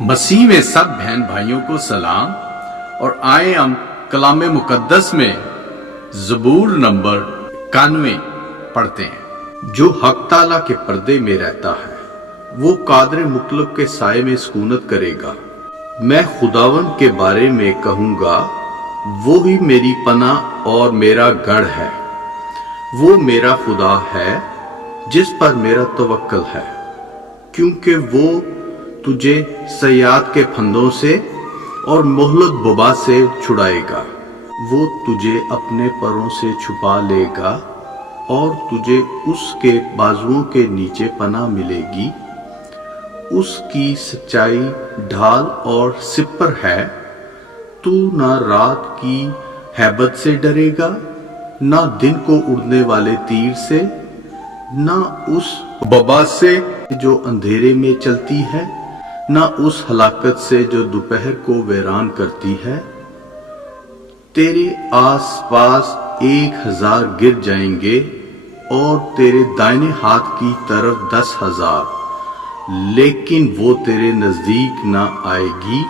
مسیح میں سب بہن بھائیوں کو سلام، اور آئے ہم کلام مقدس میں زبور نمبر 91 پڑھتے ہیں۔ جو حق تعالیٰ کے پردے میں رہتا ہے وہ قادر مطلق کے سائے میں سکونت کرے گا۔ میں خداوند کے بارے میں کہوں گا، وہی میری پناہ اور میرا گڑھ ہے۔ وہ میرا خدا ہے جس پر میرا توکل ہے، کیونکہ وہ تجھے صیاد کے پھندوں سے اور مہلک وبا سے چھڑائے گا۔ وہ تجھے اپنے پروں سے چھپا لے گا اور تجھے اس کے بازوؤں کے نیچے پناہ ملے گی۔ اس کی سچائی ڈھال اور سپر ہے، تو نہ رات کی ہیبت سے ڈرے گا، نہ دن کو اڑنے والے تیر سے، نہ اس وبا سے جو اندھیرے میں چلتی ہے، نہ اس ہلاکت سے جو دوپہر کو ویران کرتی ہے۔ تیرے آس پاس 1000 گر جائیں گے اور تیرے دائیں ہاتھ کی طرف 10,000، لیکن وہ تیرے نزدیک نہ آئے گی۔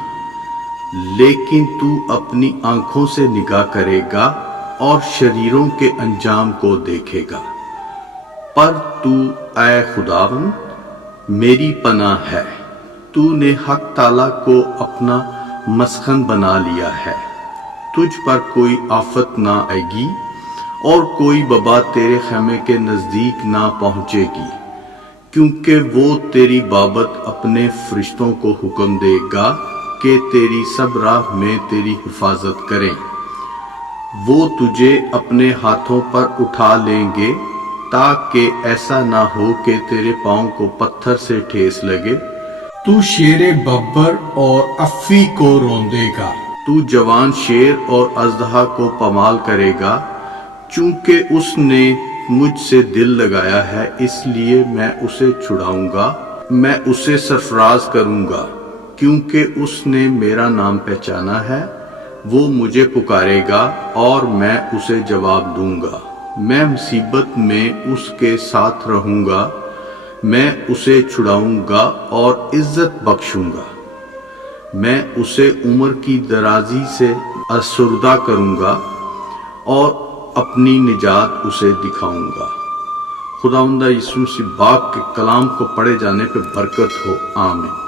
لیکن تو اپنی آنکھوں سے نگاہ کرے گا اور شریروں کے انجام کو دیکھے گا۔ پر تو اے خداوند میری پناہ ہے، تو نے حق تعالیٰ کو اپنا مسکن بنا لیا ہے۔ تجھ پر کوئی آفت نہ آئے گی اور کوئی وبا تیرے خیمے کے نزدیک نہ پہنچے گی، کیونکہ وہ تیری بابت اپنے فرشتوں کو حکم دے گا کہ تیری سب راہ میں تیری حفاظت کریں۔ وہ تجھے اپنے ہاتھوں پر اٹھا لیں گے تاکہ ایسا نہ ہو کہ تیرے پاؤں کو پتھر سے ٹھیس لگے۔ تو شیر ببر اور افی کو روندے گا۔ تو جوان شیر اور اژدہا کو پامال کرے گا۔ چونکہ اس نے مجھ سے دل لگایا ہے، اس لیے میں اسے چھڑاؤں گا۔ میں اسے سرفراز کروں گا، کیونکہ اس نے میرا نام پہچانا ہے۔ وہ مجھے پکارے گا اور میں اسے جواب دوں گا۔ میں مصیبت میں اس کے ساتھ رہوں گا، میں اسے چھڑاؤں گا اور عزت بخشوں گا۔ میں اسے عمر کی درازی سے افسردہ کروں گا اور اپنی نجات اسے دکھاؤں گا۔ خداوند یسوع مسیح پاک کے کلام کو پڑھے جانے پہ برکت ہو، آمین۔